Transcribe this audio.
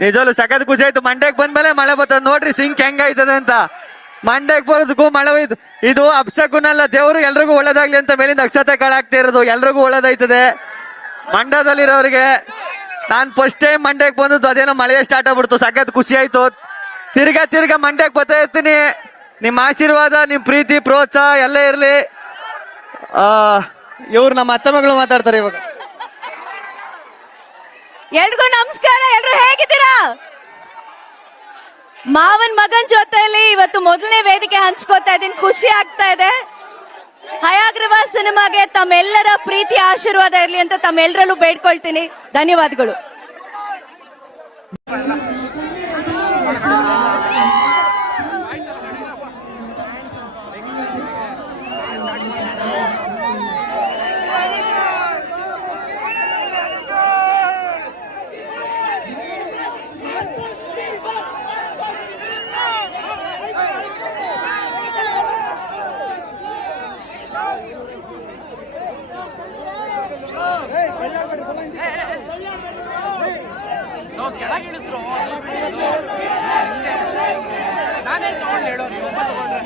ನಿಜವಲ್ಲೂ ಸಖತ್ ಖುಷಿ ಆಯ್ತು. ಮಂಡ್ಯಕ್ಕೆ ಬಂದ್ಮೇಲೆ ಮಳೆ ಬರ್ತದೆ ನೋಡ್ರಿ, ಸಿಂಕ್ ಹೆಂಗಾಯ್ತದೆ ಅಂತ. ಮಂಡ್ಯಕ್ಕೆ ಬರೋದಕ್ಕೂ ಮಳೆ ಹೋಯ್ತು. ಇದು ಅಪ್ಸಕುನಲ್ಲ, ದೇವರು ಎಲ್ರಿಗೂ ಒಳ್ಳೇದಾಗ್ಲಿ ಅಂತ ಮೇಲಿಂದ ಅಕ್ಷತೆ ಕಾಳಾಗ್ತಾ ಇರೋದು. ಎಲ್ರಿಗೂ ಒಳ್ಳೇದಾಯ್ತದೆ. ಮಂಡ್ಯದಲ್ಲಿರೋರಿಗೆ ನಾನ್ ಫಸ್ಟ್ ಟೈಮ್ ಮಂಡ್ಯಕ್ಕೆ ಬಂದದ್ದು, ಅದೇನೋ ಮಳೆ ಸ್ಟಾರ್ಟ್ ಆಗ್ಬಿಡ್ತು. ಸಖತ್ ಖುಷಿ ಆಯ್ತು. ತಿರ್ಗಾ ಮಂಡ್ಯಕ್ಕೆ ಬರ್ತಾ ಇರ್ತೀನಿ. ನಿಮ್ಮ ಆಶೀರ್ವಾದ, ನಿಮ್ ಪ್ರೀತಿ, ಪ್ರೋತ್ಸಾಹ ಎಲ್ಲ ಇರ್ಲಿ. ಇವ್ರು ನಮ್ಮ ಅತ್ತ ಮಗಳು ಮಾತಾಡ್ತಾರೆ ಇವಾಗ. ಎಲ್ರಿಗೂ ನಮಸ್ಕಾರ. ಎಲ್ರು ಹೇಗಿದ್ದೀರಾ? ಮಾವನ್ ಮಗನ್ ಜೊತೆಯಲ್ಲಿ ಇವತ್ತು ಮೊದಲನೇ ವೇದಿಕೆ ಹಂಚ್ಕೋತಾ ಇದ್ದೀನಿ. ಖುಷಿ ಆಗ್ತಾ ಇದೆ. ಹಯಾಗ್ರೀವ ಸಿನಿಮಾಗೆ ತಮ್ಮೆಲ್ಲರ ಪ್ರೀತಿ ಆಶೀರ್ವಾದ ಇರಲಿ ಅಂತ ತಮ್ಮೆಲ್ಲರಲ್ಲೂ ಬೇಡ್ಕೊಳ್ತೀನಿ. ಧನ್ಯವಾದಗಳು. ನಾನೇ ತಗೊಂಡು ಹೇಳೋ ನೀವು ತಗೊಂಡ್ರೆ